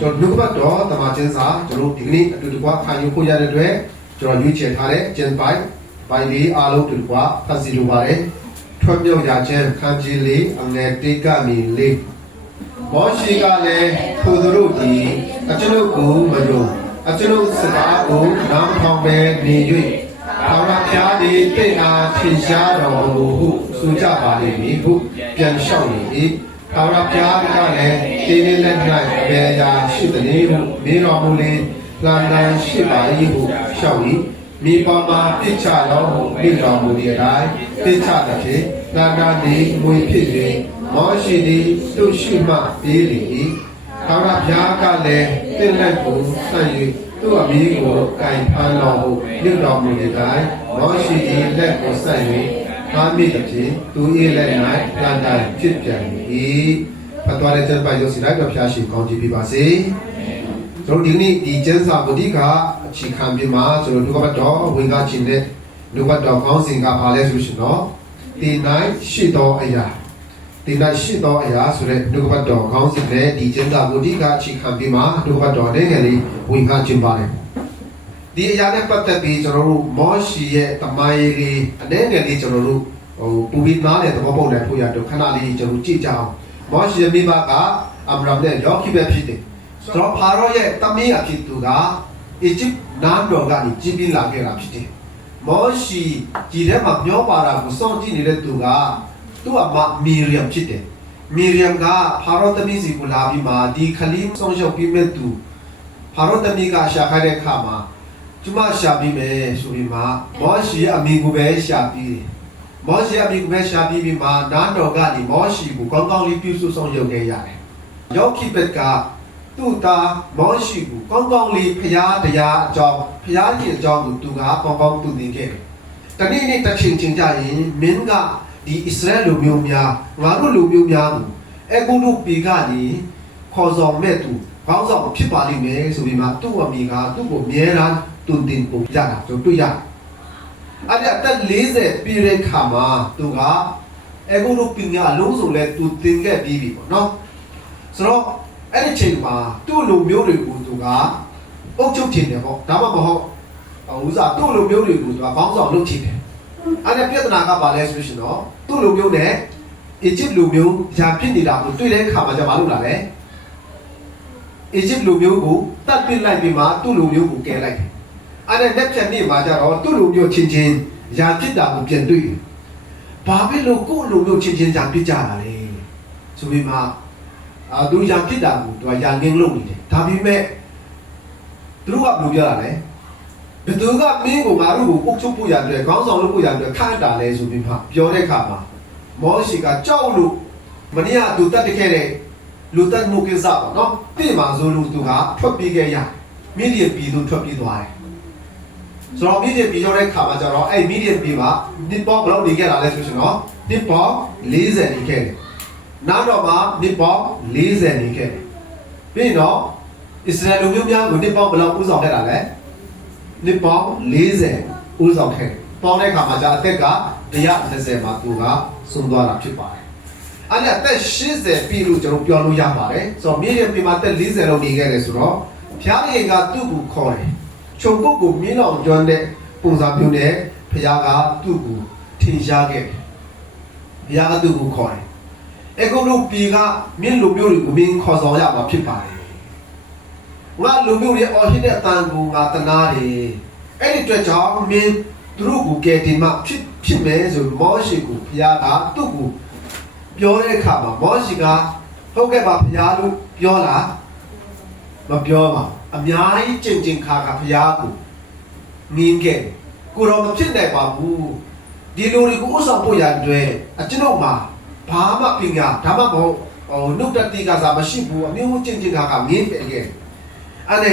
ကျွန်တော်နှုတ်ကပတ်တော်တမန်ကျင်းစာကျွန်တော်ဒီကနေ့အတူတကွခံယူဖို့ရတဲ့အတွက်ကျွန်တော်ရွေးချယ်ထားတဲ့ကျင်းပိုင်ပိုင်လေးအားလုံးအတူတကွဖတ်စီလိုပါတယ်ထွက်မြောက်ရာခြင်းခန်းကြီးလေးအငယ်တိတ်ကမီလေးမောရှိကလည်းထိုသူတို့ဒီအကျွန်ုပ်ကိုမယုံအကျွန်ုပ်စကားကိုနားမထောင်ပဲနေ၍ဘာဝဖျားသည်တင့်အားထင်ရှားတော်မူဟုဆိုကြပါလိမ့်မည်ဟုပြန်လျှောက်နေ၏ ဘာဝဖျားကလည်းတင်းတင်းလက်၌ဘယ်ရာရှိသနည်းဟုမေးတော်မူလေလန်ဒန်ရှိပါ၏ဟုလျှောက်၏မိဘမှာပြစ်ချတော်ဟုမိတော်မူသည်အတိုင်းပြစ်ချသည်ဖြင့်လန်ဒန်သည်ငွေဖြစ်၍မောရှိသည်သူရှိမှပြေးလေ၏ဘာဝဖျားကလည်းတင့်လက်ကိုဆန့်၍သူ့အမိကိုကင်ဖန်တော်ဟုမြင့်တော်မူသည်အတိုင်းမောရှိသည်လက်ကိုဆန့်၍ ကာမိတဖြင့်သူ၏လက်၌လန်ဒန်ဖြစ်ပြန်၏ဖတ်တော်တဲ့ကျမ်းပိုင်ရုပ်စီလိုက်တော့ဖျားရှိကောင်းကြည့်ပြပါစေကျွန်တော်ဒီနေ့ဒီကျမ်းစာဗုဒ္ဓကအခြေခံပြီးမှကျွန်တော်တို့ကတော့ဝင်ကချင်းတဲ့လူဘတ်တော်ကောင်းစဉ်ကပါလဲဆိုရှင်တော့ဒီနိုင်ရှိတော်အရာဒီနိုင်ရှိတော်အရာဆိုတဲ့လူဘတ်တော်ကောင်းစဉ်နဲ့ဒီကျမ်းစာဗုဒ္ဓကအခြေခံပြီးမှလူဘတ်တော်တဲ့ငယ်လေးဝင်ကချင်းပါတယ် ဒီအရာနဲ့ပတ်သက်ပြီးကျွန်တော်တို့မောရှိရဲ့တမန်ရေးလေးအနေငယ်လေးကျွန်တော်တို့ဟိုပူပြီးသားတဲ့သဘောပေါက်တဲ့ဖို့ရတော့ခဏလေးကျွန်တော်ကြည့်ကြအောင်မောရှိရဲ့မိဘကအဗြဟံနဲ့ယောခိပဲဖြစ်တယ်ဆိုတော့ဖာရောရဲ့တမင်းအဖြစ်သူကအီဂျစ်နန်းတော်ကနေကြီးပြင်းလာခဲ့တာဖြစ်တယ်မောရှိဒီထဲမှာပြောပါတာကိုစောင့်ကြည့်နေတဲ့သူကသူ့အမမီရီယမ်ဖြစ်တယ်မီရီယမ်ကဖာရောသမီးစီကိုလာပြီးမှဒီခလီစောင့်ရှောက်ပြီးမဲ့သူဖာရောသမီးကရှာခိုင်းတဲ့အခါမှာ ကျမရှာပြီးမယ်ဆိုပြီးမှမောရှိရဲ့အမိကိုပဲရှာပြီးတယ်မောရှိအမိကိုပဲရှာပြီးပြီးမှနန်းတော်ကနေမောရှိကိုကောင်းကောင်းလေးပြုစုဆောင်ရုပ်ခဲ့ရတယ်ယောခိဘက်ကသူ့သားမောရှိကိုကောင်းကောင်းလေးဖျားတရားအကြောင်းဖျားကြီးအကြောင်းကိုသူကကောင်းကောင်းသူသိခဲ့တယ်တနေ့နေ့တစ်ချိန်ချိန်ကြရင်မင်းကဒီအစ္စရေးလူမျိုးများငါတို့လူမျိုးများကိုအဂုတုပေကနေခေါ်ဆောင်မဲ့သူခေါင်းဆောင်ဖြစ်ပါလိမ့်မယ်ဆိုပြီးမှသူ့အမိကသူ့ကိုအမြဲတမ်း တုန်တင်ပုံရတာကျွန်တော်တွေ့ရတယ်အဲ့ဒါအသက်40ပြည့်တဲ့ခါမှာသူကအဂုတုပညာအလုံးစုံလဲသူသင်ခဲ့ပြီးပြီပေါ့နော်ဆိုတော့အဲ့ဒီချိန်မှာသူ့လူမျိုးတွေကိုသူကအုပ်ချုပ်ခြင်းတယ်ပေါ့ဒါမှမဟုတ်ဥစားသူ့လူမျိုးတွေကိုသူကခေါင်းဆောင်လုပ်ချင်တယ်အဲ့ဒါပြဿနာကပါလဲဆိုရှင်တော့သူ့လူမျိုးနဲ့အီဂျစ်လူမျိုးညာဖြစ်နေတာကိုတွေ့တဲ့အခါမှာじゃမလုပ်လာလဲအီဂျစ်လူမျိုးကိုတတ်ပစ်လိုက်ပြီးမှသူ့လူမျိုးကိုကယ်လိုက်တယ် အဲ့ဒါလက်ဖြတ်နေမှာကြတော့သူ့လူမျိုးချင်းချင်းညာဖြစ်တာကိုပြန်တွေ့တယ်ဘာဖြစ်လို့ကိုယ့်လူမျိုးချင်းချင်းညာဖြစ်ကြတာလဲဆိုပြီးမှအာသူညာဖြစ်တာကိုသူကညာငင်းလုပ်နေတယ်ဒါပေမဲ့သူတို့ကဘယ်လိုပြောတာလဲဘယ်သူကမင်းကိုငါတို့ကိုပုတ်ချုပ်ဖို့ရတဲ့ခေါင်းဆောင်လုပ်ဖို့ရတဲ့ခန့်တာလဲဆိုပြီးမှပြောတဲ့အခါမှာမောရှိကကြောက်လို့မနေ့ကသူတတ်တခဲ့တဲ့လူတက်မှုကိစ္စပေါ့နော်ပြင်မှာဆိုလို့သူကထွက်ပြေးခဲ့ရမီဒီယာပြည်သူထွက်ပြေးသွားတယ် ဆိုတော့မီဒီယာပြည်ရောက်တဲ့ခါမှာကျတော့အဲ့မီဒီယာပြည်မှာနှစ်ပေါင်းဘယ်လောက်နေခဲ့တာလဲဆိုရှင်တော့နှစ်ပေါင်း40နေခဲ့တယ်နောက်တော့မှနှစ်ပေါင်း40နေခဲ့တယ်ပြီးတော့အစ္စရေးလူမျိုးများကိုနှစ်ပေါင်းဘယ်လောက်ဥဆောင်ခဲ့တာလဲနှစ်ပေါင်း40ဥဆောင်ခဲ့တယ်ပေါင်းတဲ့ခါမှာကျအသက်က120မှာသူကဆုံးသွားတာဖြစ်ပါတယ်အဲ့ဒါအသက်80ပြီလို့ကျွန်တော်ပြောလို့ရပါတယ်ဆိုတော့မြေရပြည်မှာအသက်40လောက်နေခဲ့တယ်ဆိုတော့ဖျားရည်ကသူ့ကိုခေါ်တယ် ခြုံပုတ်ကိုမြင်းအောင်ကျွမ်းတဲ့ပုံစံမျိုးနဲ့ဖျားကသူ့ကိုထင်ရှားခဲ့တယ်ဖျားကသူ့ကိုခေါ်တယ်အခုတို့ပြည်ကမြင်းလူမျိုးတွေကိုမင်းခေါ်ဆောင်ရမှာဖြစ်ပါတယ်ငါလူမျိုးတွေအော်ဟစ်တဲ့အတန်ကိုငါတနာတယ်အဲ့ဒီအတွက်ကြောင့်မင်းသူတို့ကိုကယ်တင်မှဖြစ်ဖြစ်မယ်ဆိုမောရှိကိုဖျားကသူ့ကိုပြောတဲ့အခါမှာမောရှိကဟုတ်ကဲ့ပါဖျားလို့ပြောလားမပြောပါ အများကြီးကြင်ကြင်ခါခါဖျားကိုမြင်ခဲ့ကိုတော့မဖြစ်နိုင်ပါဘူးဒီလူတွေကိုဥဆောင်ဖို့ရတဲ့အတွက်အကျွန်ုပ်မှာဘာမှပညာဒါမှမဟုတ်ဟိုနှုတ်တတိကစားမရှိဘူးအမျိုးကြင်ကြင်ခါခါမြင်ခဲ့ခဲ့အဲ့ဒါ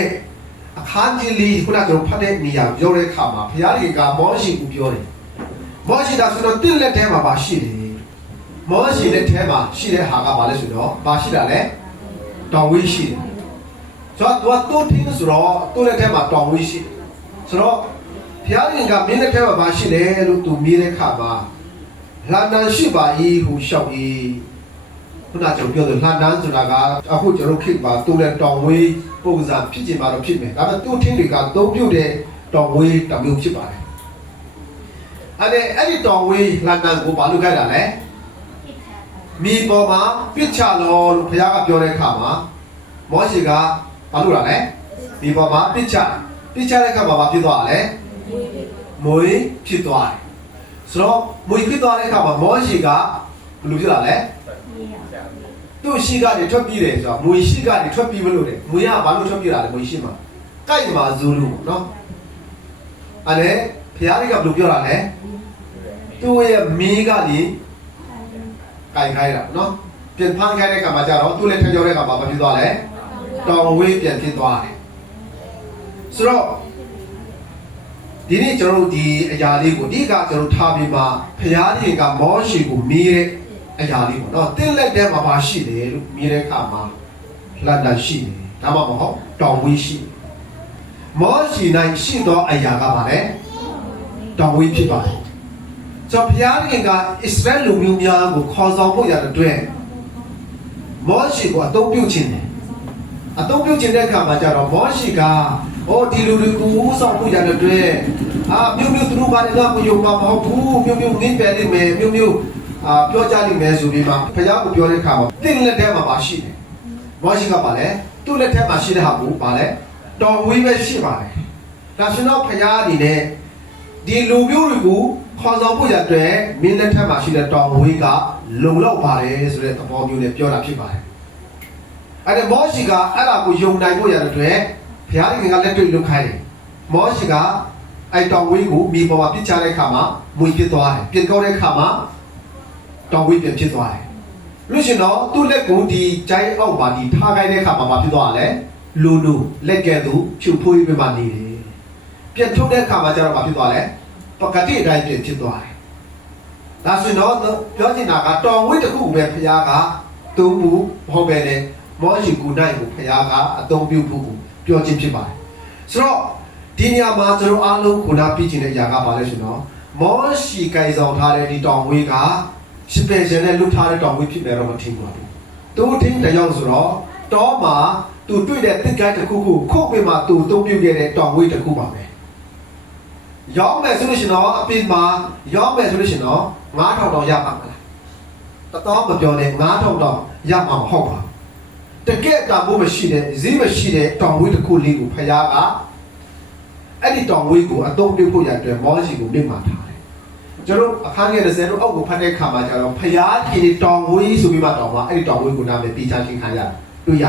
အခန်းကြီးလေးခုနကကျွန်တော်ဖတ်တဲ့နေရာပြောတဲ့အခါမှာဘုရားကြီးကမောရှိကိုပြောတယ်မောရှိဒါဆိုတော့တင့်လက်ထဲမှာပါရှိတယ်မောရှိလက်ထဲမှာရှိတဲ့ဟာကဘာလဲဆိုတော့ဘာရှိတာလဲတောင်ဝေးရှိတယ် ဆိုတော့သူကတိုးထင်းဆိုတော့သူ့လက်ထဲမှာတောင်ဝေးရှိတယ်ဆိုတော့ဘုရားကြီးကမင်းလက်ထဲမှာဘာရှိလဲလို့သူမြင်တဲ့အခါမှာလာနန်ရှိပါ၏ဟုရှောက်၏ခုနကျွန်တော်ပြောတယ်လှန်တန်းဆိုတာကအခုကျွန်တော်ခေတ်မှာတိုးတဲ့တောင်ဝေးပုံစံဖြစ်ချင်မှာတော့ဖြစ်မယ်ဒါပေမဲ့သူ့ထင်းတွေကသုံးပြုတ်တဲ့တောင်ဝေးတစ်မျိုးဖြစ်ပါတယ်အဲ့ဒီအဲ့ဒီတောင်ဝေးလှန်တန်းကိုဘာလို့ခိုင်းတာလဲမိပေါ်မှာပြစ်ချလို့လို့ဘုရားကပြောတဲ့အခါမှာမောရှိက ဘာလို့လာလဲဒီပေါ်မှာပြစ်ချပြစ်ချတဲ့အခါမှာဘာဖြစ်သွားလဲမွေးဖြစ်သွားတယ်ဆိုတော့မွေးဖြစ်သွားတဲ့အခါမှာမောရှိကဘယ်လိုဖြစ်လာလဲသူ့ရှိကနေထွက်ပြေးတယ်ဆိုတော့မွေရှိကနေထွက်ပြေးမလို့တယ်မွေကဘာလို့ထွက်ပြေးတာလဲမွေရှိမှာကြိုက်မှာဇူလူပေါ့နော်အဲ့ဒါဖျားလေးကဘယ်လိုပြောတာလဲသူ့ရဲ့မီးကနေကြိုက်ခိုင်းတာနော်ပြန်ဖမ်းခိုင်းတဲ့ခါမှာကျတော့သူ့လက်ထက်ကြောတဲ့ခါမှာဘာဖြစ်သွားလဲ တောင်ဝေးပြန်ဖြစ်သွားတယ်ဆိုတော့ဒီနေ့ကျွန်တော်တို့ဒီအရာလေးကိုဒီကကျွန်တော်ထားပြီးမှဖျားလေးကမောရှိကိုမီးတဲ့အရာလေးပေါ့နော်တင်းလက်ထဲမှာပါရှိတယ်လို့မြင်တဲ့အခါမှာလတ်လတ်ရှိတယ်ဒါမှမဟုတ်တောင်ဝေးရှိတယ်မောရှိနိုင်ရှိသောအရာကပါလေတောင်ဝေးဖြစ်ပါတယ်ဆိုတော့ဘုရားသခင်ကအစ္စရေးလူမျိုးများကိုခေါ်ဆောင်ဖို့ရတဲ့အတွက်မောရှိကိုအသုံးပြုခြင်းတယ် အသုံးပြုခြင်းတဲ့အခါမှာကျတော့မောရှိကဟောဒီလူတွေကိုဥဆောင်ဖို့ရတဲ့အတွက်အာမြို့မြို့သူတို့ဘာလဲကမယုံမှာမဟုတ်ဘူးမြို့မြို့ငင်းပယ်လိမ့်မယ်မြို့မြို့အာပြောကြလိမ့်မယ်ဆိုပြီးမှဖခင်ကိုပြောတဲ့အခါမှာတင်းလက်ထဲမှာပါရှိတယ်။မောရှိကပါလဲသူ့လက်ထဲမှာရှိတဲ့ဟာကိုပါလဲတော်ဝေးပဲရှိပါတယ်။ဒါဆိုတော့ဖခင်အနေနဲ့ဒီလူမျိုးတွေကိုခေါ်ဆောင်ဖို့ရတဲ့မင်းလက်ထက်မှာရှိတဲ့တော်ဝေးကလုံလောက်ပါတယ်ဆိုတဲ့သဘောမျိုးနဲ့ပြောတာဖြစ်ပါတယ်။ အဲ့ဒါမောရှိကအဲ့ဒါကိုယုံနိုင်ဖို့ရတဲ့အတွက်ဘုရားခင်ကလက်တွေ့လုပ်ခိုင်းတယ်။မောရှိကအဲ့တော်ဝေးကိုမိပေါ်မှာပြစ်ချတဲ့အခါမှာမွေဖြစ်သွားတယ်။ပြစ်ကောက်တဲ့အခါမှာတောင်ဝိပြန်ဖြစ်သွားတယ်။လို့ရှင်တော့သူ့လက်ကိုဒီကျိုင်းအောက်မှာဒီထားခိုင်းတဲ့အခါမှာမဖြစ်သွားလဲလူလူလက်ကဲ့သို့ဖြူဖွေးပြမနေတယ်။ပြန်ထုတ်တဲ့အခါမှာကျတော့မဖြစ်သွားလဲပကတိအတိုင်းပြန်ဖြစ်သွားတယ်။ဒါဆိုရင်တော့ပြောချင်တာကတောင်ဝိတစ်ခုပဲဖခင်ကသုံးမှုမဟုတ်ပဲနဲ့ မောရှိကူနိုင်ကိုဖခင်ကအသုံးပြုဖို့ကိုပြောခြင်းဖြစ်ပါတယ်။ဆိုတော့ဒီနေရာမှာကျွန်တော်အားလုံးခုနပြချင်တဲ့အရာကပါလဲဆိုတော့မောရှိကိုင်ဆောင်ထားတဲ့ဒီတောင်ဝိကစပယ်ဆယ်နဲ့လွတ်ထားတဲ့တောင်ဝေးဖြစ်တယ်တော့မထင်ပါဘူး။သူထင်းတဲ့ရောက်ဆိုတော့တောမှာသူတွေ့တဲ့တစ်ကိုင်းတစ်ခုခုခုတ်ပြီးမှသူတုံးပြုတ်ခဲ့တဲ့တောင်ဝေးတစ်ခုပါပဲ။ရောက်မယ်ဆိုလို့ရှိရင်တော့အပြင်မှာရောက်မယ်ဆိုလို့ရှိရင်တော့9000တောင်ရပါမလား။တတော်မပြောနဲ့9000တောင်ရမှာမဟုတ်ပါဘူး။ တကယ်တာဖို့မရှိတဲ့ဈေးမရှိတဲ့တောင်ဝေးတစ်ခုလေးကိုဖယားကအဲ့ဒီတောင်ဝေးကိုအသုံးပြုဖို့ရတဲ့မောရှိကိုမြင့်မာထားတယ်ကျွန်တော်အခန်းငယ်30တို့အောက်ကိုဖတ်တဲ့အခါမှာကျတော့ဖျားကြီးတောင်ဝေးဆိုပြီးမှတောင်မှာအဲ့ဒီတောင်ဝေးကိုနာမည်ပြချခြင်းခံရတယ်တွေ့ရ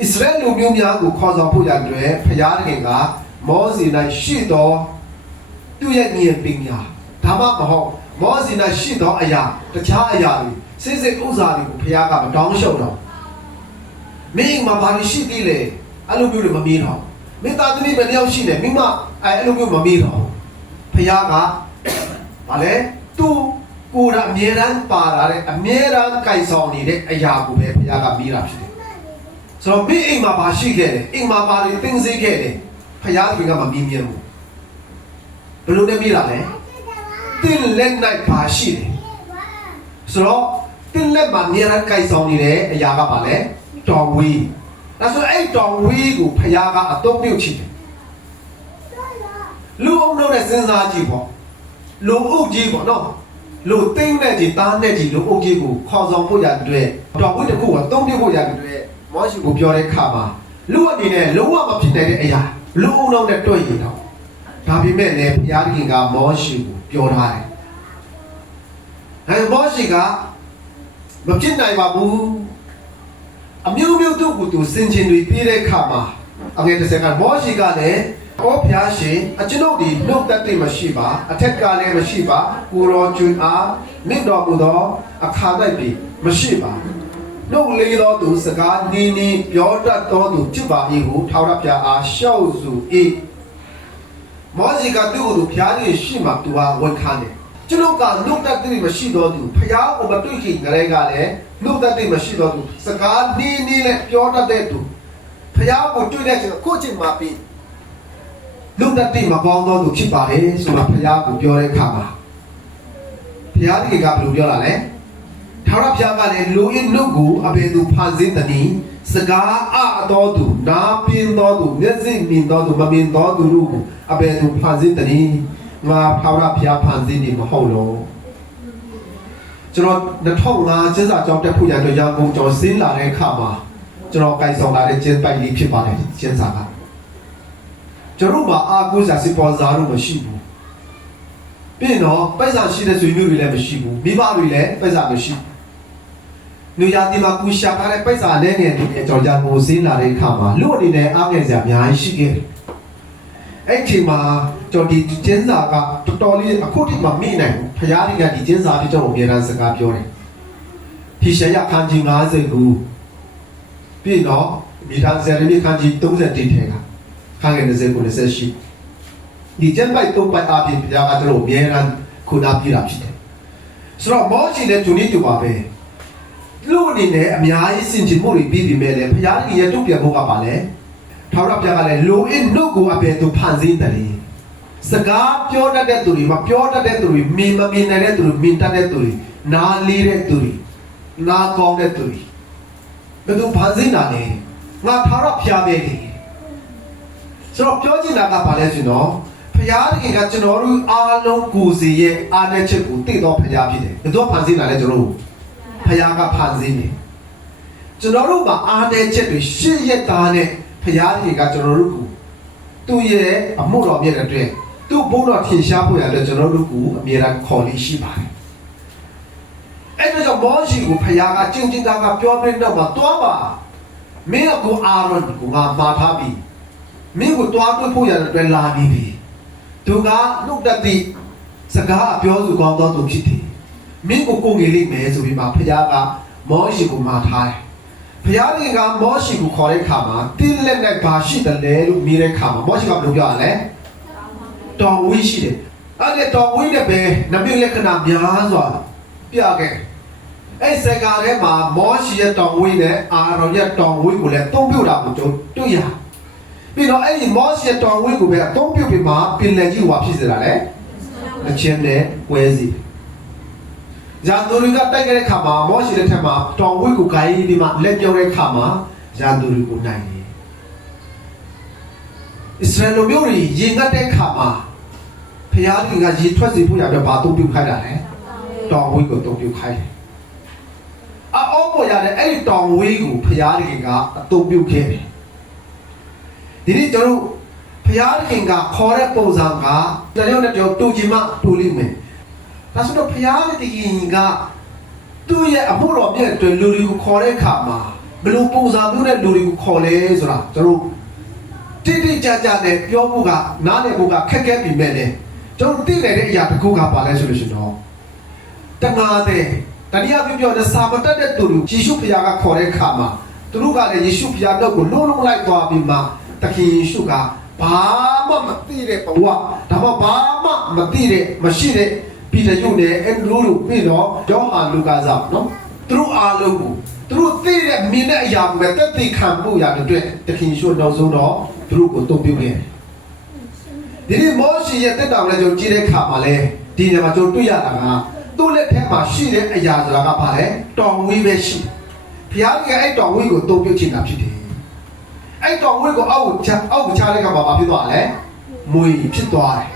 အစ္စရေလလူမျိုးများကိုခေါ်ဆောင်ဖို့ရတဲ့ဖျားခင်ကမောစီ၌ရှိသောသူရဲ့ဉာဏ်ပညာဒါမှမဟုတ်မောစီ၌ရှိသောအရာတခြားအရာတွေစိတ်စိတ်ဥစ္စာတွေကိုဖျားကမတောင်းရှုံတော့ မင်းမှာဘာလို့ရှိသေးလဲအဲ့လိုမျိုးတွေမမေးတော့မင်းသားသမီးဘယ်နှယောက်ရှိနေမိမအဲ့အဲ့လိုမျိုးမမေးတော့ဖျားက။ဗာလဲသူကိုယ်ကအမြဲတမ်းပါလာတဲ့အမြဲတမ်းကြိုက်ဆောင်နေတဲ့အရာကိုပဲဘုရားကမိတာဖြစ်တယ်။ဆိုတော့မိအိမ်မှာပါရှိခဲ့တယ်။အိမ်မှာပါနေသင်စေခဲ့တယ်။ဘုရားကမမြင်မြင်ဘူး။ဘယ်လိုလဲမိတာလဲ။တင်းလက်၌ပါရှိတယ်။ဆိုတော့တင်းလက်မှာအမြဲတမ်းကြိုက်ဆောင်နေတဲ့အရာကပါလဲ။ တော်ဝေး။ဒါဆိုအဲ့တော်ဝေးကိုဘုရားကအသုံးပြုချင်တယ်။လူအောင်လို့နဲ့စဉ်းစားကြည့်ပေါ့။လူအုပ်ကြီးပေါ့နော်လူသိမ့်တဲ့ကြီးတားတဲ့ကြီးလူအုပ်ကြီးကိုခေါ်ဆောင်ဖို့ရတဲ့အတွက်တော်ဝိတ္တခုကအသုံးပြုဖို့ရတဲ့အတွက်မောရှိကိုပြောတဲ့ခါမှာလူအနေနဲ့လုံးဝမဖြစ်နိုင်တဲ့အရာလူအုံလုံးနဲ့တွေ့ရင်တော့ဒါပေမဲ့လည်းဘုရားခင်ကမောရှိကိုပြောထားတယ်။အဲမောရှိကမဖြစ်နိုင်ပါဘူး အမျိုးမျိုးတို့ကိုသူစင်ချင်တွေပြီးတဲ့ခါမှာအငယ်တစ်စက္ကန့်မောရှိကလည်းဩဘုရားရှင်အကျွန်ုပ်ဒီနှုတ်သက်သိမရှိပါအထက်ကလည်းမရှိပါကိုရောကျွန်းအားမြင့်တော်မူသောအခါ၌ပြီမရှိပါနှုတ်လေးသောသူစကားနင်းနင်းပြောတတ်သောသူဖြစ်ပါ၏ဟုထာဝရဘုရားအားရှောက်စု၏မောစီကသူ့ကိုဘုရားရှင်ရှိမှသူဟာဝန်ခံတယ် ကျွန်ုပ်ကနှုတ်သက်သိမရှိသောသူဘုရားကိုမတွေ့ခင်ကလေးကလည်းနှုတ်သက်သိမရှိသောသူစကားနင်းနင်းနဲ့ပြောတတ်တဲ့သူဘုရားကိုတွေ့တဲ့ချိန်ကိုယ့်ချိန်မှာပြီးလူတတိမကောင်းသောသူဖြစ်ပါတယ်ဆိုတာဘုရားကိုပြောတဲ့အခါမှာဘုရားဒီကဘယ်လိုပြောလာလဲထာဝရဘုရားကလည်းလူအင်းနုကိုအဘယ်သူဖန်ဆင်းသနည်းစကားအတော်သူနာပင်တော်သူမျက်စိမြင်တော်သူမမြင်တော်သူတို့ကိုအဘယ်သူဖန်ဆင်းသနည်း ငါထာဝရဘုရားဖန်ဆင်းနေမဟုတ်လို့ကျွန်တော်2005ကျင်းစာကြောင်းတက်ဖို့ရတော့ရန်ကုန်ကျော်ဆင်းလာတဲ့အခါမှာကျွန်တော်ကိုင်ဆောင်လာတဲ့ကျင်းပိုက်လေးဖြစ်ပါတယ်ကျင်းစာကကျွန်တော်မှာအာကုစာစပေါ်ဇာတို့မရှိဘူးပြီးရင်တော့ပိုက်ဆံရှိတဲ့ဆွေမျိုးတွေလည်းမရှိဘူးမိဘတွေလည်းပိုက်ဆံမရှိဘူးလူရတီမှာကူရှာထားတဲ့ပိတ်စာနဲ့နေတူတဲ့ကြောင့်ကြကိုစင်းလာတဲ့အခါမှာလူအနေနဲ့အားငယ်စရာအများကြီးရှိခဲ့တယ်။ အဲ့ဒီအချိန်မှာကျွန်တော်ဒီကျင်းစာကတော်တော်လေးအခုထိမှမိနိုင်ဘူး။ဖရာကြီးကဒီကျင်းစာပြကျွန်တော်အများအားစကားပြောတယ်။ဒီရှရခန်းကြီး90ခုပြီးတော့မိသားစုရင်းခန်းကြီး30တိထဲကခန်းငယ်20ခု20ရှိဒီကျင်းပိုက်တော့ပိုက်အပြင်ဖရာကကျွန်တော်အများအားခုနာပြတာဖြစ်တယ်။ဆိုတော့မောချီတဲ့ဂျူနီတူပါပဲ။လူအနေနဲ့အများကြီးစင်ကြင်မှုတွေပြီးပြီမဲ့လေဘုရားကြီးရဲ့တုတ်ပြန်ဖို့ကပါလေ ထာဝရဘုရားကလည်းလူအင်းနှုတ်ကိုအပေသူဖန်ဆင်းတယ်လေစကားပြောတတ်တဲ့သူတွေမပြောတတ်တဲ့သူတွေမင်းမမြင်နိုင်တဲ့သူတွေမြင်တတ်တဲ့သူတွေနားလေးတဲ့သူတွေနားကောင်းတဲ့သူတွေဘယ်သူဖန်ဆင်းတာလဲငါထာဝရဘုရားပဲလေဆိုတော့ပြောချင်တာကဘာလဲဆိုတော့ဘုရားတခင်ကကျွန်တော်တို့အားလုံးကိုယ်စီရဲ့အားနဲ့ချက်ကိုသိတော့ဘုရားဖြစ်တယ်ဘယ်သူကဖန်ဆင်းတာလဲကျွန်တော်တို့ဖခင်ကဖန်ဆင်းတယ်ကျွန်တော်တို့မှာအားတဲ့ချက်တွေရှေ့ရက်သားနဲ့ ဖခင်ကြီးကကျွန်တော်တို့ကိုသူ့ရဲ့အမှုတော်မြတ်တဲ့အတွက်သူ့ဘုန်းတော်ထင်ရှားဖို့ရတဲ့ကျွန်တော်တို့ကိုအမြဲတမ်းခေါ်လေးရှိပါတယ်အဲ့ဒါကြောင့်မောရှိကိုဖခင်ကကျင့်ကျင့်သားကပြောပြတော့မှတွားပါမင်းကကိုအာရွန်ကိုငါမှာထားပြီမင်းကိုတွားတွေ့ဖို့ရတဲ့အတွက်လာပြီးပြီသူကနှုတ်တတိစကားအပြောစုကောင်းသောသူဖြစ်တယ်မင်းကိုကိုငေလိမ့်မယ်ဆိုပြီးမှဖခင်ကမောရှိကိုမှာထားတယ်။ ဖခင်ကမောရှိကိုခေါ်တဲ့အခါမှာတင်းလက်နဲ့ဘာရှိတယ်လဲလို့မြင်တဲ့အခါမှာမောရှိကဘယ်လိုပြောရလဲ။တော်ဝိရှိတယ်။အဲ့ဒီတော်ဝိနဲ့ပဲနမိတ်လက္ခဏာများစွာပြခဲ့။အဲ့စကားထဲမှာမောရှိရဲ့တော်ဝိနဲ့အာရောင်ရဲ့တော်ဝိကိုလည်းသုံးပြုတာကိုကျွန်တော်တွေ့ရ။ပြီးတော့အဲ့ဒီမောရှိရဲ့တော်ဝိကိုပဲအသုံးပြုပြီးမှပြင်လယ်ကြီးဟွာဖြစ်စေတာလေ။အချင်းနဲ့ကွဲစီတ ယ်ရန်သူတွေကတိုက်ခဲ့တဲ့ခါမှာမောရှိတဲ့ထက်မှာတောင်ဝိတ်ကိုဂိုင်းပြီးမှလက်ပြောတဲ့ခါမှာရန်သူတွေကိုနိုင်တယ်။ဣသရေလလူမျိုးတွေရင်ငတ်တဲ့ခါမှာဖျားကြီးကရေထွက်စေဖို့ရတော့ဘာတုံ့ပြုတ်ခိုင်းတာလဲ။တောင်ဝိတ်ကိုတုံ့ပြုတ်ခိုင်းတယ်။အောပေါ်ရတဲ့အဲ့ဒီတောင်ဝိတ်ကိုဖျားကြီးကအတုံ့ပြုတ်ခဲ့တယ်။ဒီနေ့ကျွန်တော်ဖျားကြီးကခေါ်တဲ့ပုံစံကတယောက်နဲ့တယောက်တူချင်မှတူလိမ့်မယ်။ ဒါဆိုတော့ဘုရားရဲ့တည်ရင်ကသူ့ရဲ့အဖို့တော်မြတ်တွေလူတွေကိုခေါ်တဲ့အခါမှာဘယ်လိုပုံစံမျိုးနဲ့လူတွေကိုခေါ်လဲဆိုတာကျွန်တော်တိတိကျကျနဲ့ပြောဖို့ကနားလည်ဖို့ကခက်ခဲပြီမဲ့လေကျွန်တော်သိနေတဲ့အရာတစ်ခုကပါလဲဆိုလို့ရှိရင်တော့တဏှာတဲ့တတိယပြောပြောတဲ့စာမတက်တဲ့သူတွေယေရှုဘုရားကခေါ်တဲ့အခါမှာသူတို့ကလည်းယေရှုဘုရားတော့ကိုလုံးလုံးလိုက်သွားပြီးမှတခင်ယေရှုကဘာမှမသိတဲ့ဘဝဒါမှဘာမှမသိတဲ့မရှိတဲ့ ပီတရုတ်နဲ့အန်ဒရူတို့ပြီးတော့ယောဟာလူကာဇာနော်သူတို့အားလုံးကိုသူတို့သိတဲ့မြင်တဲ့အရာကိုပဲတက်သိခံဖို့ရတဲ့အတွက်တခင်ရှုနောက်ဆုံးတော့သူတို့ကိုတုံ့ပြုခဲ့တယ်ဒီနေ့မောရှိရဲ့တက်တော်လည်းကျွန်တော်ကြည့်တဲ့အခါမှာလဲဒီနေရာမှာကျွန်တော်တွေ့ရတာကသူ့လက်ထဲမှာရှိတဲ့အရာဆိုတာကဘာလဲတော်ဝေးပဲရှိဘုရားကအဲ့တော်ဝေးကိုတုံ့ပြုချင်တာဖြစ်တယ်အဲ့တော်ဝေးကိုအောက်ကိုချအောက်ကိုချတဲ့အခါမှာဘာဖြစ်သွားလဲမွေဖြစ်သွားတယ်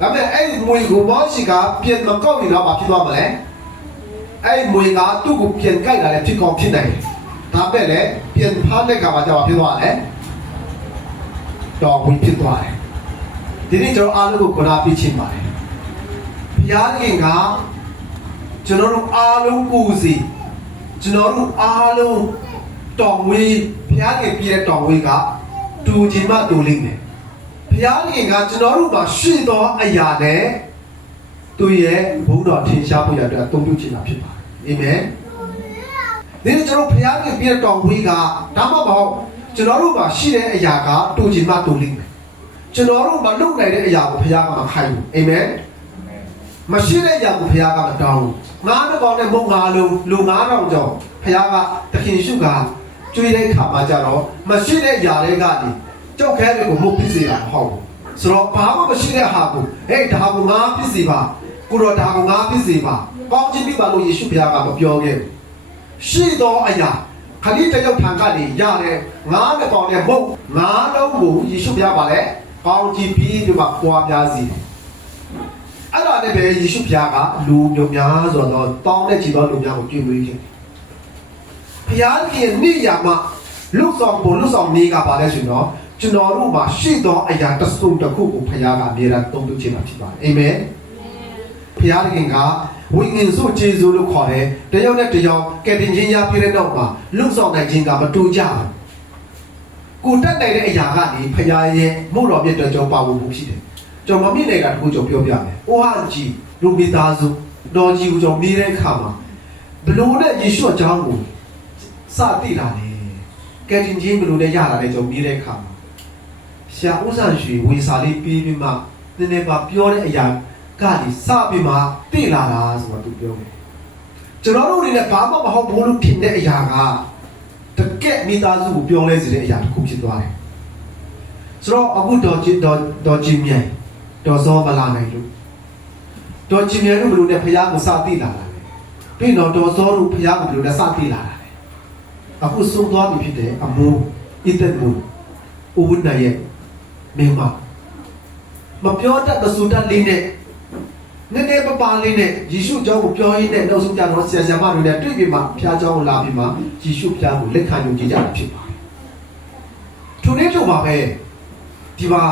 ဒါပေမဲ့အဲ့ဒီမွေကိုမောရှိကပြင်မကောက်ရင်တော့ဘာဖြစ်သွားမလဲအဲ့ဒီမွေကသူ့ကိုပြင်ကြိုက်လာတဲ့ဖြစ်ကောင်းဖြစ်နိုင်တယ်ဒါပေမဲ့လည်းပြင်ဖားတဲ့ခါမှာကျတော့ဖြစ်သွားတယ်တော့ဝင်ဖြစ်သွားတယ်ဒီနေ့ကျွန်တော်အားလုံးကိုခုနပြချင်ပါတယ်ဘုရားခင်ကကျွန်တော်တို့အားလုံးကိုယ်စီကျွန်တော်တို့အားလုံးတော်ဝေးဘုရားခင်ပြည့်တဲ့တော်ဝေးကတူချင်မှတူလိမ့်မယ် ဘုရားခင်ကကျွန်တော်တို့မှာရှိသောအရာနဲ့သူ့ရဲ့ဘုန်းတော်ထင်ရှားဖို့ရတဲ့အသုံးပြုချင်တာဖြစ်ပါတယ်။အာမင်။ဒီနေ့ကျွန်တော်ဘုရားခင်ပြည့်တဲ့တော်ဝေးကဒါမှမဟုတ်ကျွန်တော်တို့မှာရှိတဲ့အရာကတူချင်မှတူလိမ့်မယ်။ကျွန်တော်တို့မလုပ်နိုင်တဲ့အရာကိုဘုရားကမခိုင်းဘူး။အာမင်။မရှိတဲ့အရာကိုဘုရားကမတောင်းဘူး။ငါးတစ်ကောင်နဲ့မုံငါးလုံးလူငါးတောင်ကြောင့်ဘုရားကတခင်ရှုကကျွေးတဲ့ခါမှာကြတော့မရှိတဲ့အရာတွေကနေ ကြောက်ခဲတွေကိုမဟုတ်ဖြစ်စေတာမဟုတ်ဘူးဆိုတော့ဘာမှမရှိတဲ့ဟာကိုဟဲ့ဒါကိုငါဖြစ်စေပါကိုတော့ဒါကိုငါဖြစ်စေပါကောင်းခြင်းပြပါလို့ယေရှုဘုရားကမပြောခဲ့ဘူးရှိသောအရာခဏတယောက်ထံကနေရတဲ့ငါးတစ်ကောင်နဲ့မဟုတ်ငါးလုံးကိုယေရှုဘုရားပါလေကောင်းခြင်းပြီးဒီမှာပွားများစီတယ်အဲ့ဒါနဲ့ပဲယေရှုဘုရားကလူမျိုးများဆိုတော့တောင်းတဲ့ချီတော်လူများကိုကြွေးမွေးခဲ့ဘုရားခင်နိယာမလူဆောင်ဘုလူဆောင်နေကပါလဲဆိုတော့ ကျွန်တော်တို့မှာရှိသောအရာတစ်စုံတစ်ခုကိုဘုရားကအမြဲတမ်းသုံးသပ်ခြင်းမှာဖြစ်ပါတယ်အာမင်ဖျားခင်ကဝိညာဉ်စုကျေစုလို့ခေါ်တယ်တယောက်နဲ့တယောက်ကယ်တင်ခြင်းရပြည့်တဲ့နောက်မှာလွတ်ဆောင်နိုင်ခြင်းကမတူကြဘူးကိုတက်နိုင်တဲ့အရာကနေဖျားရဲ့မို့တော်မြတ်တော်ကြောင့်ပါဝင်မှုဖြစ်တယ်ကျွန်တော်မမြင်နိုင်တာတခုကျွန်တော်ပြောပြမယ်အိုဟာကြီးလူမိသားစုတော်ကြီးကိုကျွန်တော်မြည်တဲ့အခါမှာဘလို့နဲ့ယေရှုအကြောင်းကိုစသိလာတယ်ကယ်တင်ခြင်းဘလို့နဲ့ရလာတယ်ကျွန်တော်မြည်တဲ့အခါမှာ ရှာဥစ္စာရွှေဝေစာလေးပြီးပြီးမှနည်းနည်းပါပြောတဲ့အရာကဒီစပြီးမှသိလာတာဆိုတော့သူပြောတယ်ကျွန်တော်တို့အနေနဲ့ဘာမှမဟုတ်ဘူးလို့ဖြစ်တဲ့အရာကတကယ်မိသားစုကိုပြောလဲစေတဲ့အရာတစ်ခုဖြစ်သွားတယ်ဆိုတော့အခုတော့จิตတော့တော့ချင်းမြိုင်တော့စောမလာနိုင်လို့တော့ချင်းမြိုင်တို့ဘယ်လိုနဲ့ဖះကိုစသိလာတာလဲပြီးတော့တော့စောတို့ဖះကိုဘယ်လိုနဲ့စသိလာတာလဲအခုဆုံးသွားပြီဖြစ်တယ်အမိုးဣသက်မိုးဥဝိနရဲ့ မိမမပြောတတ်မဆိုတတ်လေးနဲ့ နည်းနည်းပပလေးနဲ့ယေရှုเจ้าကိုပြောရင်းနဲ့နောက်ဆုံးကြတော့ဆရာဆရာမတွေနဲ့တွေ့ပြီးမှဖျားเจ้าကိုလာပြီးမှယေရှုဖျားကိုလက်ခံယူကြည့်ကြတာဖြစ်ပါတယ်။ထိုနေ့တို့ပါပဲဒီပါ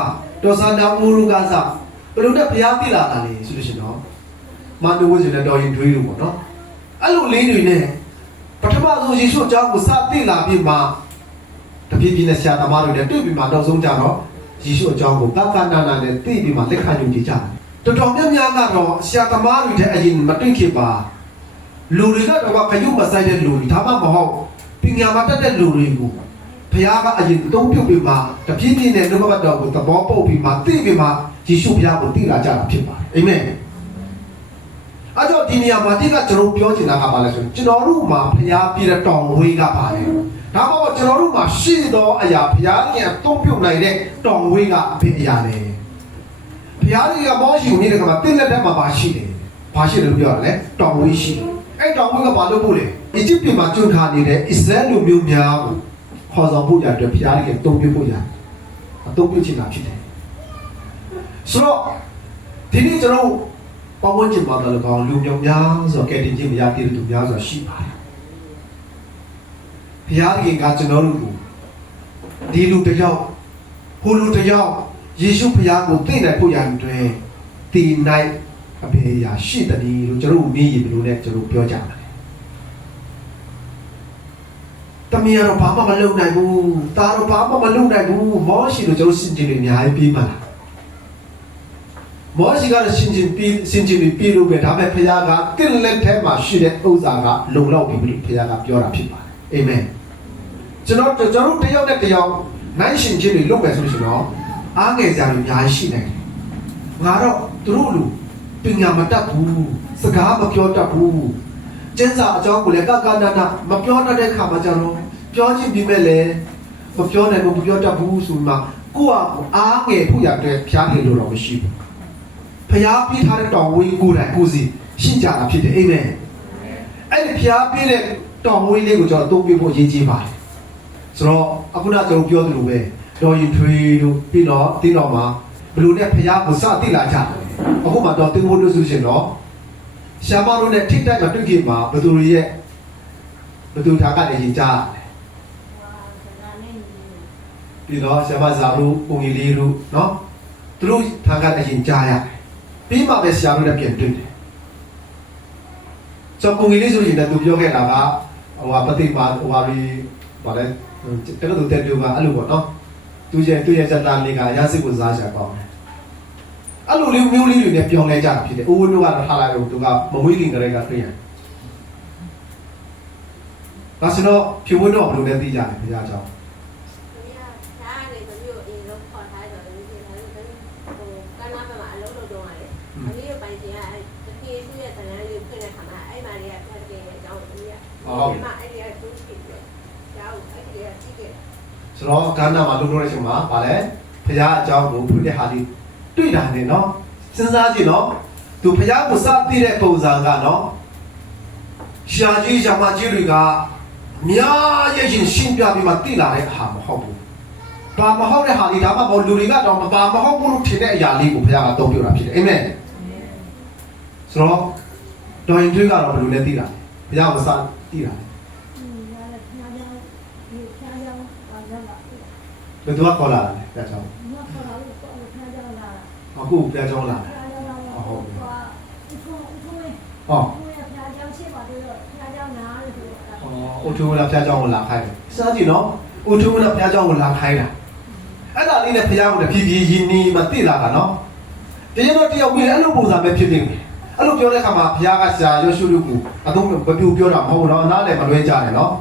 တော်စန္ဒာမူရုကစားဘယ်လိုနဲ့ဖျားသိလာတာလဲဆိုလို့ရှိရင်တော့မန္တဝိဇ္ဇနဲ့တော်ရင်တွေးလို့ပေါ့နော်။အဲ့လိုလေးတွေနဲ့ပထမဆုံးယေရှုเจ้าကိုစသိလာပြီးမှတပြည့်ပြည့်နဲ့ဆရာသမားတွေနဲ့တွေ့ပြီးမှနောက်ဆုံးကြတော့ ယေရှုအကြောင်းကိုကကနာနာနဲ့သိပြီးမှလက်ခံယူကြည့်ကြတယ်တော်တော်များများကတော့ဆရာသမားတွေတဲ့အရင်မတွေ့ခင်ပါလူတွေကတော့ကခရုမဆိုင်တဲ့လူတွေဒါမှမဟုတ်ပညာမတတ်တဲ့လူတွေကိုဘုရားကအရင်သုံးပြုတ်ပြီးမှတပြည့်ပြည့်နဲ့နှုတ်ကပတ်တော်ကိုသဘောပုတ်ပြီးမှသိပြီးမှယေရှုဘုရားကိုသိလာကြတာဖြစ်ပါတယ်အာမင် အဲ့တော့ဒီနေရာမှာတိကကျွန်တော်ပြောချင်တာကဘာလဲဆိုရင်ကျွန်တော်တို့မှာဘုရားပြည်တဲ့တောင်ဝေးကပါတယ်ဒါမှမဟုတ်ကျွန်တော်တို့မှာရှိသောအရာဘုရားကြီးအသုံးပြုတ်နိုင်တဲ့တောင်ဝေးကအဖြစ်အရာတွေဘုရားကြီးကမောရှိကိုနေတဲ့ကမှာတင်းလက်ထဲမှာပါရှိတယ်။ဘာရှိတယ်လို့ပြောရလဲ။တောင်ဝေးရှိတယ်။အဲ့တောင်ဝေးကဘာလို့ပို့လဲ။အီဂျစ်ပြည်မှာကျွန်းထားနေတဲ့အစ္စရေးလူမျိုးများကိုခေါ်ဆောင်ဖို့ရတဲ့ဘုရားကြီးကတုံ့ပြန်ဖို့ရအတုံ့ပြန်ချင်တာဖြစ်တယ်။ဆိုတော့ဒီနေ့ကျွန်တော် ပဝန်းကျင်မှာတော့ကောင်လူမျိုးများဆိုကဲတင်ချင်းမရတဲ့သူများဆိုရှိပါတယ်။ဘုရားကြီးကကျွန်တော်တို့ကိုဒီလူတစ်ယောက်ဟိုလူတစ်ယောက်ယေရှုဘုရားကိုသိနိုင်ဖို့ရန်တွင်တည်နိုင်အဖေရာရှိတယ်လို့ကျွန်တော်တို့မြည်ရဘယ်လိုလဲကျွန်တော်ပြောကြတယ်တမီးကတော့ဘာမှမလုပ်နိုင်ဘူး။ตาတော့ဘာမှမလုပ်နိုင်ဘူး။မောရှိလို့ကျွန်တော်စင်ကြင်တွေအများကြီးပြီးမှလား။ မောရှိကတော့စင်ကြင်ပြီးစင်ကြင်ပြီးပြီးလို့ပဲဒါပေမဲ့ဖခင်ကတင့်လက်ထဲမှာရှိတဲ့ဥစ္စာကလုံလောက်ပြီလို့ဖခင်ကပြောတာဖြစ်ပါတယ်။အာမင်။ကျွန်တော်ကျွန်တော်တို့တယောက်နဲ့တယောက်နိုင်ရှင်ချင်းတွေလုပ်မယ်ဆိုလို့ရှိရင်တော့အားငယ်ကြတယ်အများကြီးရှိနေတယ်။ငါတော့သူတို့လူပညာမတတ်ဘူး။စကားမပြောတတ်ဘူး။ကျင်းစာအကြောင်းကိုလည်းကကနနာမပြောတတ်တဲ့ခါမှာကျတော့ပြောချင်းပြီးမဲ့လေမပြောနိုင်ဘူးမပြောတတ်ဘူးဆိုမှကိုယ့်ဟာအားငယ်ဖို့ရတဲ့ဖျားနေလို့တော့မရှိဘူး။ ဖျားပြထားတဲ့တောင်ဝင်းကိုယ်တိုင်ကိုယ်စီရှင်းကြတာဖြစ်တယ်အာမင်။အဲ့ဒီဖျားပြတဲ့တောင်ဝင်းလေးကိုကျွန်တော်အသုံးပြဖို့အရေးကြီးပါတယ်။ဆိုတော့အခုနကျွန်တော်ပြောသလိုပဲတော်ရင်ထွေးတို့ပြီးတော့တင်းတော်မှာဘယ်လိုနဲ့ဖျားကိုစသိလာကြတယ်။အခုမှတော့တင်းဖို့လို့ဆိုရှင်တော့ရှာမတို့နဲ့ထိတိုက်မှာတွေ့ကြမှာဘယ်သူတွေရဲ့ဘယ်သူထားကနေရင်ကြားတယ်ပြီးတော့ရှာမဇာတို့ပုံကြီးလေးတို့နော်သူတို့ထားကနေရင်ကြားရတယ် ပြီးမှပဲရှာတို့နဲ့ပြန်တွေ့တယ်ဆိုပုံကြီးလေးဆိုရင်လည်းသူပြောခဲ့တာကဟိုဟာပฏิပါဟိုဟာပြီးဗါလဲတကယ်လို့တက်တူကအဲ့လိုပေါ့နော်သူရဲ့သူရဲ့ဇာတာလေးကအရာစစ်ကိုစားချင်ပေါ့အဲ့လိုလေးမျိုးလေးတွေနဲ့ပြောင်းလဲကြတာဖြစ်တယ်။အိုးဝင်းတို့ကတော့ထားလိုက်တော့သူကမမွေးခင်ကလေးကတွေ့ရတယ်။ဒါဆိုတော့ဖြူဝင်းတို့ကဘယ်လိုလဲသိကြတယ်ဘုရားကြောင့် ဆိုတော့ကန္နာမှာလုပ်လို့တဲ့အချိန်မှာဗာလဲဘုရားအကြောင်းကိုဖွင့်တဲ့ဟာလေးတွေ့တာနဲ့နော်စဉ်းစားကြည့်နော်သူဘုရားကိုစသိတဲ့ပုံစံကနော်ရှာကြီးရှာမကြီးတွေကအများကြီးရှင်ရှင်းပြပြီးမှတိလာတဲ့ဟာမဟုတ်ဘူး။ဘာမဟုတ်တဲ့ဟာဒီဒါမှမဟုတ်လူတွေကတော့မပါမဟုတ်ဘူးလို့ထင်တဲ့အရာလေးကိုဘုရားကတော့ပြောတာဖြစ်တယ်အာမင်။ဆိုတော့တော်ရင်တွေးကတော့ဘယ်လိုလဲသိတာလဲဘုရားကမစား သိတာလဲဘယ်သူကခေါ်လာတာလဲဘုရားကြောင့်အခုဘုရားကြောင့်လာတယ်ဟောဩအိုထိုးလာဘုရားကြောင့်ကိုလာခိုင်းတယ်စားကြည့်နော်အိုထိုးလာဘုရားကြောင့်ကိုလာခိုင်းတာအဲ့ဒါလေးနဲ့ဘုရားကလည်းဖြည်းဖြည်းရင်းနေမှသိလာတာနော်တရားတော်တရားဝင်အဲ့လိုပုံစံပဲဖြစ်နေတယ် အဲ့လိုပြောတဲ့အခါမှာဘုရားကဆရာယောရှုလူကိုအသုံးမပြူပြောတာမဟုတ်ဘူးနော်အနားလည်းမလွဲကြနဲ့နော်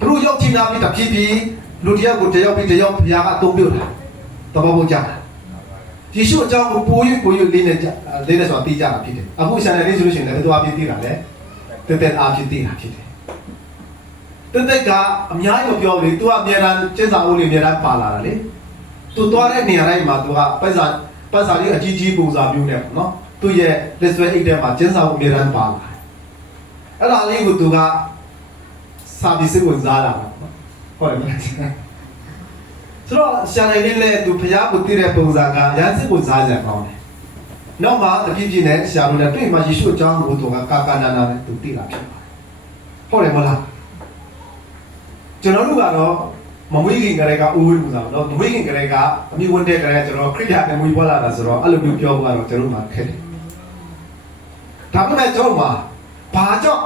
သူတို့ရောက်ချင်တာပြီးတဖြည်းဖြည်းလူတယောက်ကိုတယောက်ပြီးတယောက်ဘုရားကအသုံးပြတာတဘောပေါက်ကြတာယေရှုအကြောင်းကိုပို၍ပို၍လေးနဲ့လေးနဲ့ဆိုတာသိကြတာဖြစ်တယ်အခုဆရာလေးဆိုလို့ရှိရင်လည်းသူအပြည့်သိတာလေတက်တက်အားဖြင့်သိတာဖြစ်တယ်တက်တက်ကအများကြီးပြောလေသူကအများအားကျင့်စာအုပ်လေးအများအားပါလာတာလေသူသွားတဲ့နေရာတိုင်းမှာသူကပတ်စာပတ်စာလေးအကြီးကြီးပုံစံမျိုးနဲ့ပေါ့နော် သူ့ရဲ့လက်ဆွဲအိတ်ထဲမှာကျင်းစာကိုအမြဲတမ်းပါလာအဲ့ဒါလေးကိုသူကစာပစ္စည်းဝင်စားလာတာပေါ့ဟုတ်တယ်မလားဆိုတော့ရှာနိုင်နေလဲသူဖျားကိုတည်တဲ့ပုံစံကရန်စစ်ကိုစားကြံကောင်းတယ်နောက်မှအပြည့်ပြည့်နဲ့ရှာလို့လည်းတွေ့မှယေရှုအကြောင်းကိုသူကကာကာနာနာနဲ့သူတည်လာဖြစ်ပါတယ်ဟုတ်တယ်မလားကျွန်တော်တို့ကတော့မမွေးခင်ကလေးကအိုးဝေးပူတာတော့မွေးခင်ကလေးကအမိဝန်တဲ့ကလေးကကျွန်တော်ခရစ်ယာန်နဲ့မွေးပွားလာတာဆိုတော့အဲ့လိုမျိုးပြောဖို့ကတော့ကျွန်တော်မှခက်တယ် ဒါပေမဲ့ကျွန်တော်မှာဘာကြောင့်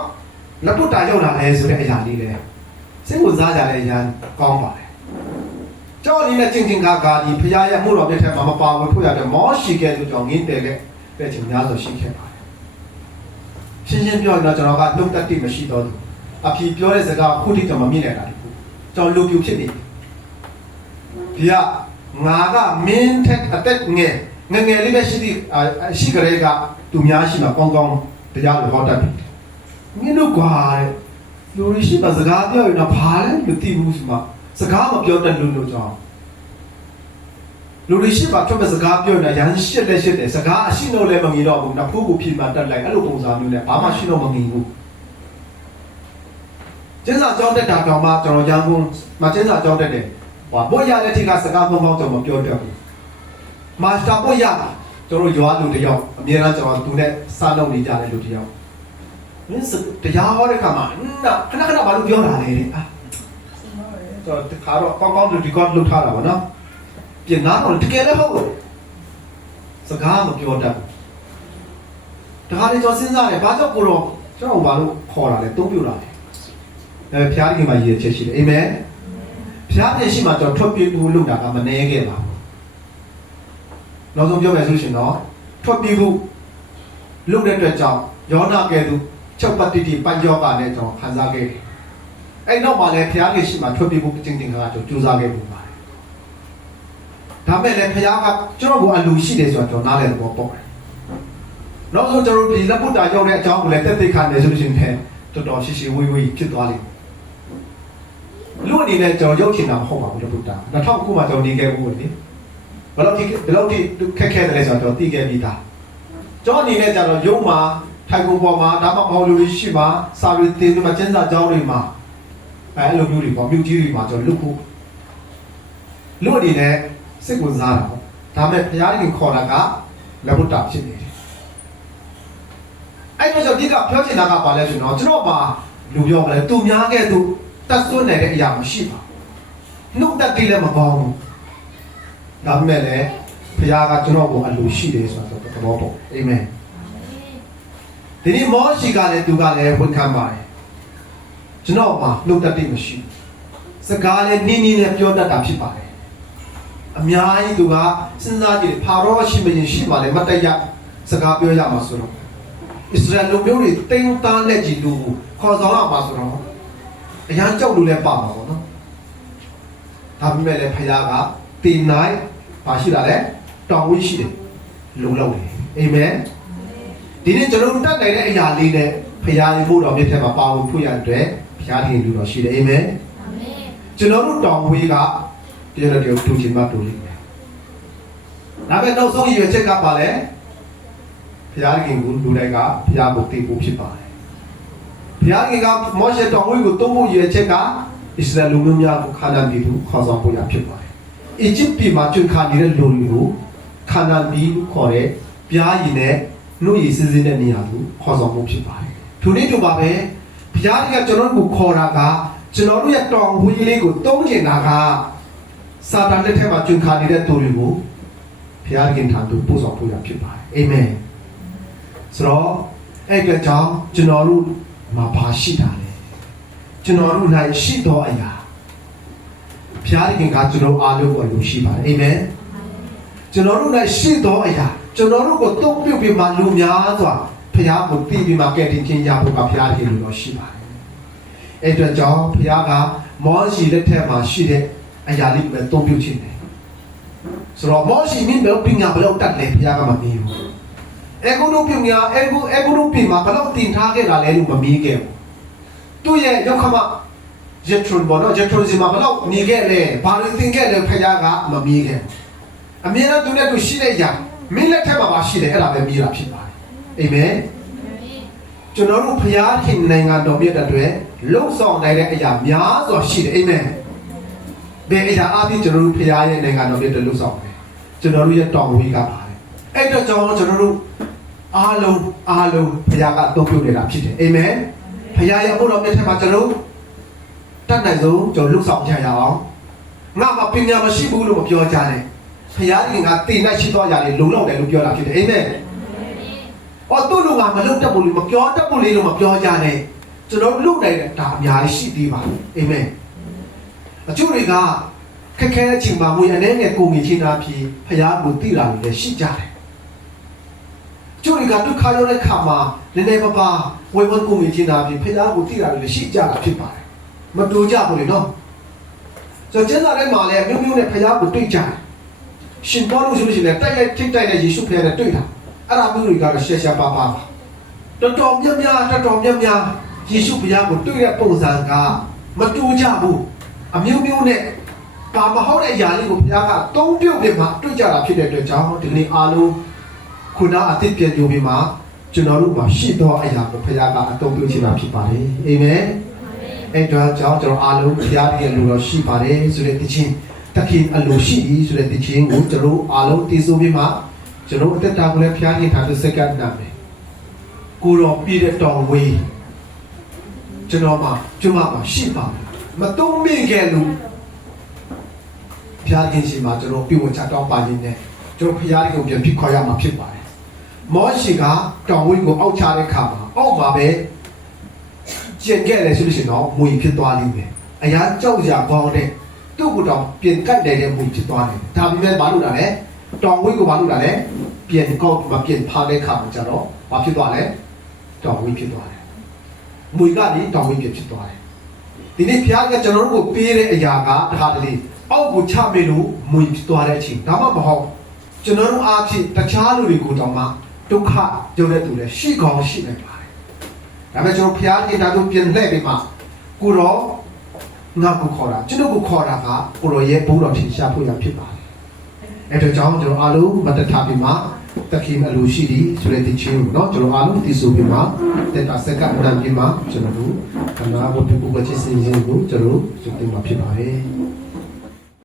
လက်ပုတ်တာရောက်လာလဲဆိုတဲ့အရာလေးလဲစိတ်ဝင်စားကြတဲ့အရာကောင်းပါတယ်ကျောင်းလေးနဲ့ချင်းချင်းကားကားဒီဖရားရဲ့မှုတော်ပြည့်ထဲမှာမပါဘူးထုတ်ရတဲ့မောရှိခဲ့သူကြောင့်ငင်းတယ်ခဲ့တဲ့ချိန်များစွာရှိခဲ့ပါတယ်ရှင်းရှင်းပြောရင်တော့ကျွန်တော်ကလုံတက်တိမရှိတော့ဘူးအဖြေပြောတဲ့စကားခုထိကျွန်တော်မမြင်နိုင်တာဒီခုကျွန်တော်လူပြူဖြစ်နေဒီကငါကမင်းထက်အသက်ငယ် ငယ်ငယ်လေးပဲရှိသည့်ရှိကြတဲ့ကသူများရှိမှာကောင်းကောင်းတရားလိုဟောတတ်တယ်မင်းတို့ကွာတဲ့လူတွေရှိမှစကားပြောရင်တော့ဘာလဲမသိဘူးဆိုမှစကားမပြောတတ်လို့လို့ကြောင်းလူတွေရှိမှထွက်မဲ့စကားပြောရင်ရန်ရှစ်လက်ရှစ်တယ်စကားအရှိလို့လည်းမငြီတော့ဘူးနောက်ဖို့ကိုဖြေမှတက်လိုက်အဲ့လိုပုံစံမျိုးနဲ့ဘာမှရှိတော့မငြီဘူးကျင်းစာကြောင်းတက်တာကောင်မှကျွန်တော်ရန်ကုန်မှာကျင်းစာကြောင်းတက်တယ်ဟောဘောရတဲ့ထိကစကားပုံပေါင်းကျွန်တော်မပြောတတ်ဘူး မာစတာဘောရကျွန်တော်ရွာလူတယောက်အများအားကျွန်တော်သူနဲ့စားလုပ်နေကြတဲ့လူတယောက်မင်းတရားဟောတဲ့ခါမှာနာခဏခဏဘာလို့ပြောတာလဲတဲ့အာကျွန်တော်တခါတော့ကောင်းကောင်းဒီကောလှုပ်ထားတာပါနော်ပြင်နာတော့တကယ်လည်းဟုတ်စကားမပြောတတ်ဘူးတခါလေကျွန်တော်စဉ်းစားတယ်ဘာကြောင့်ကိုတော့ကျွန်တော်ဘာလို့ခေါ်တာလဲတုံးပြတာလဲအဲဖျားကြီးမှာရည်ချက်ရှိတယ်အာမင်ဖျားပြင်ရှိမှကျွန်တော်ထွက်ပြေးဖို့လုပ်တာကမနှဲခဲ့ပါဘူး နောက်ဆုံးပြောမယ်ဆိုရှင်တော့ထွက်ပြေးဖို့လုပ်တဲ့အတွက်ကြောင့်ယောနာကဲသူချုပ်ပတ်တိတိပတ်ယောဂနဲ့ကျွန်တော်ခံစားခဲ့တယ်အဲ့နောက်မှလည်းဖျားကြီးရှိမှထွက်ပြေးဖို့ကျင့်တင်ခါကျွန်တော်ကြိုးစားခဲ့ပုံပါတယ်ဒါမဲ့လည်းဖျားကကျွန်တော်ကအလူရှိတယ်ဆိုတော့ကျွန်တော်နားလည်သဘောပေါက်တယ်နောက်ဆုံးကျွန်တော်ဒီလက်ပုတ်တာရောက်တဲ့အကြောင်းကိုလည်းတက်သိခံနေဆိုရှင်နဲ့တော်တော်ရှိရှိဝေးဝေးဖြစ်သွားလိမ့်မယ်လူအနေနဲ့ကျွန်တော်ရုပ်ချင်တာမဟုတ်ပါဘူးလက်ပုတ်တာ2000ခုမှကျွန်တော်နေခဲ့ဘူးလေ ဘယ်လောက်ထိဘယ်လောက်ထိခက်ခဲတယ်လဲဆိုတော့သိခဲ့ပြီးသားကျွန်တော်အနေနဲ့ကျတော့ရုံမှာထိုင်ကုန်ပေါ်မှာဒါမှမဟုတ်လူတွေရှိမှာစာရီတင်တွေမှာကျန်းစာကျောင်းတွေမှာအဲအဲ့လိုမျိုးတွေပေါ့မြို့ကြီးတွေမှာကျွန်တော်လွတ်ဖို့လူအနေနဲ့စိတ်ဝင်စားတာပေါ့ဒါမဲ့ဘုရားရှင်ခေါ်တာကလက်ဘုတ္တဖြစ်နေတယ်အဲ့တော့ကျွန်တော်ဒီကပြောချင်တာကဘာလဲဆိုတော့ကျွန်တော်ပါလူပြောမလဲသူများခဲ့သူတတ်ဆွနေတဲ့အရာမရှိပါဘူးနှုတ်တက်တိလည်းမကောင်းဘူး ဒါပေမဲ့လည်းဘုရားကကျွန်တော်ကိုအလိုရှိတယ်ဆိုတော့သဘောပေါက်အာမင်ဒီနေ့မောရှိကလည်းသူကလည်းဝန်ခံပါတယ်ကျွန်တော်မှာနှုတ်တက်တိမရှိဘူးစကားလည်းနင်းနင်းနဲ့ပြောတတ်တာဖြစ်ပါတယ်အများကြီးသူကစဉ်းစားကြည့်ဖာရောရှိမရင်ရှိပါလေမတ်တရစကားပြောရမှာဆိုတော့ဣသရေလလူမျိုးတွေတိမ်သားလက်ကြီးလူကိုခေါ်ဆောင်ရမှာဆိုတော့အရန်ကြောက်လို့လည်းပါမှာပေါ့နော်ဒါပေမဲ့လည်းဖခင်ကတင်နိုင် ပါရှိတာလေတောင်းဝိရှိတယ်လုံလောက်တယ်အာမင်ဒီနေ့ကျွန်တော်တို့တတ်နိုင်တဲ့အရာလေးနဲ့ဖခင်ရဲ့ဘုတော်မြတ်ထဲမှာပါဝင်ဖို့ရတဲ့ဖခင်တင်လူတော်ရှိတယ်အာမင်ကျွန်တော်တို့တောင်းဝိကတရားတော်ကိုတူချင်မှတူလိမ့်မယ်ဒါပေမဲ့နောက်ဆုံးရည်ရွယ်ချက်ကပါလေဖခင်ခင်ကိုလူတိုင်းကဖခင်ကိုတည်ဖို့ဖြစ်ပါတယ်ဘုရားခင်ကမောရှေတော်ဝိကိုတုံးဖို့ရည်ချက်ကဣသရေလလူမျိုးများကိုခါနာန်ပြည်သူခေါ်ဆောင်ဖို့ရဖြစ်ပါတယ်။ အီဂျစ်ပြည်မှာကျွန်းခါနေတဲ့လူတွေကိုခါနာန်ပြည်လို့ခေါ်တဲ့ပြားရည်နဲ့နှုတ်ရည်စည်းစည်းတဲ့နေရာကိုခေါ်ဆောင်ဖို့ဖြစ်ပါတယ်။ထိုနေ့တူပါပဲဘုရားခင်ကကျွန်တော်တို့ကိုခေါ်တာကကျွန်တော်တို့ရဲ့တော်ဝိလေးကိုတုံးကျင်တာကစာတန်လက်ထက်မှာကျွန်းခါနေတဲ့သူတွေကိုဘုရားခင်ထံသို့ပို့ဆောင်ဖို့ရဖြစ်ပါတယ်။အာမင်။ဆိုတော့အဲ့အတွက်ကြောင့်ကျွန်တော်တို့မှာဘာရှိတာလဲကျွန်တော်တို့၌ရှိသောအရာ ဘုရားခင်ကကျွန်တော်အားလုံးကိုလူရှိပါတယ်အာမင်ကျွန်တော်တို့၌ရှိသောအရာကျွန်တော်တို့ကိုတုံ့ပြုတ်ပြီးမှလူများစွာဘုရားကိုတည်ပြီးမှကဲ့တင်ခြင်းရဖို့ကဘုရားခင်လူတော်ရှိပါတယ်အဲ့အတွက်ကြောင့်ဘုရားကမောရှိလက်ထက်မှာရှိတဲ့အရာလေးပဲတုံ့ပြုတ်ခြင်းတယ်ဆိုတော့မောရှိမင်းဘယ်ပညာဘယ်လောက်တတ်လဲဘုရားကမမြင်ဘူးအဲကုတို့ပြုညာအဲကုအဲကုတို့ပြင်မှာဘယ်တော့တင်ထားခဲ့တာလဲလို့မမီးခဲ့ဘူးသူ့ရဲ့ရောက်ခမ ဂျက်ထရွန်ဘောနော်ဂျက်ထရွန်စီမှာဘယ်တော့နေခဲ့လဲဘာလို့တင်ခဲ့လဲဖခင်ကမမီးခဲ့ဘူးအမြဲတမ်းသူနဲ့သူရှိတဲ့အရာမင်းလက်ထက်မှာပါရှိတယ်အဲ့ဒါပဲမီးတာဖြစ်ပါတယ်အာမင်ကျွန်တော်တို့ဖခင်နိုင်ငံတော်မြတ်တဲ့အတွက်လုံဆောင်နိုင်တဲ့အရာများစွာရှိတယ်အာမင်ဘယ်အရာအပြင်ကျွန်တော်တို့ဖခင်ရဲ့နိုင်ငံတော်မြတ်တဲ့လုံဆောင်တယ်ကျွန်တော်တို့ရဲ့တောင်းဝေးကပါတယ်အဲ့တော့ကျွန်တော်တို့အားလုံးအားလုံးဘုရားကအသုံးပြုနေတာဖြစ်တယ်အာမင်ဘုရားရဲ့ဘုရားမြတ်ထက်မှာကျွန်တော် တတ်နိုင်ဆုံးကျွန်တော်လှုပ်ဆောင်ကြရအောင်ငါမပညာမရှိဘူးလို့မပြောကြနဲ့ဘုရားခင်ကတည်နိုင်ရှိသွားကြတယ်လုံလောက်တယ်လို့ပြောတာဖြစ်တယ်အာမင်အော်သူ့လူကမလုံတတ်ဘူးလို့မပြောတတ်ဘူးလေလို့မပြောကြနဲ့ကျွန်တော်လုံနိုင်တဲ့ဒါအများကြီးရှိသေးပါအာမင်အချို့တွေကခက်ခဲတဲ့ချိန်မှာငွေအနေနဲ့ကိုငွေချင်းသားဖြစ်ဘုရားကိုတည်တာလည်းရှိကြတယ်ကျိုးတွေကဒုက္ခရောက်တဲ့ခါမှာနည်းနည်းပါးပါဝေဝတ်ကိုမြင်ချင်တာဖြစ်ဖခင်ကိုသိတာလည်းရှိကြတာဖြစ်ပါတယ် မတူကြဘူးလေနော်ဆိုတော့ကျမ်းစာထဲမှာလည်းမျိုးမျိုးနဲ့ဖခင်ကိုတွေ့ကြတယ်ရှင်ဘောလို့ဆိုလို့ရှိရင်တိုက်ရိုက်ထိတိုက်တဲ့ယေရှုဖခင်နဲ့တွေ့တာအဲ့ဒါမျိုးတွေကတော့ရှက်ရှက်ပါပါပါတော်တော်များများတော်တော်များများယေရှုဖခင်ကိုတွေ့တဲ့ပုံစံကမတူကြဘူးအမျိုးမျိုးနဲ့ပါမဟုတ်တဲ့အရာလေးကိုဘုရားကသုံးပြုတ်ပြီးမှတွေ့ကြတာဖြစ်တဲ့အတွက်ကြောင့်ဒီနေ့အားလုံးခုနအသစ်ပြန်ကြိုပြီးမှကျွန်တော်တို့မှာရှိသောအရာကိုဖခင်ကအသုံးပြုခြင်းမှာဖြစ်ပါတယ်အာမင် အဲ့တော့ကြောင့်ကျွန်တော်အားလုံးဖခင်ရဲ့လူတော်ရှိပါတယ်ဆိုတဲ့တခြင်းတခင်အလိုရှိပြီဆိုတဲ့တခြင်းကိုကျွန်တော်အားလုံးတည်ဆိုပြီးမှကျွန်တော်အသက်တာကိုလည်းဖခင်ရဲ့ထားတဲ့စက္ကန့်နာမယ်ကိုတော်ပြည့်တဲ့တော်ဝေးကျွန်တော်မှာကျွန်မမှာရှိပါမယ်မတုံးမိခဲ့လို့ဖခင်ရှင်မှာကျွန်တော်ပြုတ်ချတော့ပါရင်နဲ့ကျွန်တော်ဖခင်ကိုပြန်ဖြစ်ခေါ်ရမှာဖြစ်ပါတယ်မောရှိကတောင်ဝင်းကိုအောက်ချတဲ့ခါမှာအောက်မှာပဲ ကျင်ခဲ့တယ်ဆိုလို့ရှိရင်တော့မွေဖြစ်သွားလိမ့်မယ်။အရာကြောက်ကြကောင်းတဲ့သူ့ကိုယ်တောင်ပြင်ကတ်နိုင်တဲ့မွေဖြစ်သွားတယ်။ဒါပေမဲ့ဘာလို့လဲလဲ။တောင်ဝင်းကိုဘာလို့လဲလဲ။ပြင်ကောက်မပြင်ဖားတဲ့ခါမှာကျတော့ဘာဖြစ်သွားလဲ။တောင်ဝင်းဖြစ်သွားတယ်။မွေကလေတောင်ဝင်းဖြစ်သွားတယ်။ဒီနေ့ဖျားကကျွန်တော်တို့ကိုပေးတဲ့အရာကတခါတလေအောက်ကိုချမေလို့မွေဖြစ်သွားတဲ့အချိန်ဒါမှမဟုတ်ကျွန်တော်တို့အားဖြင့်တခြားလူတွေကိုတောင်မှဒုက္ခကြုံတဲ့သူလည်းရှိကောင်းရှိနိုင်ပါတယ်။ ဒါပေမဲ့ကျွန်တော်ဖျားနေတာတို့ပြင်လှည့်ပြီးမှကိုတော့ငါ့ကိုခေါ်တာကျွန်တော်ကိုခေါ်တာကကိုရောရဲ့ဘုံတော်ထင်ရှားဖို့ရဖြစ်ပါတယ်။အဲဒါကြောင့်ကျွန်တော်အားလုံးမတထားပြီးမှတခင်အလိုရှိသည်ဆိုတဲ့တခြင်းကိုเนาะကျွန်တော်အားလုံးသိဆိုပြီးမှတက်တာစက္ကန့်အတန်ပြီးမှကျွန်တော်တို့ခန္ဓာဘုဒ္ဓဘုရားချစ်စင်ခြင်းကိုကျွန်တော်တို့စုတင်မှာဖြစ်ပါတယ်။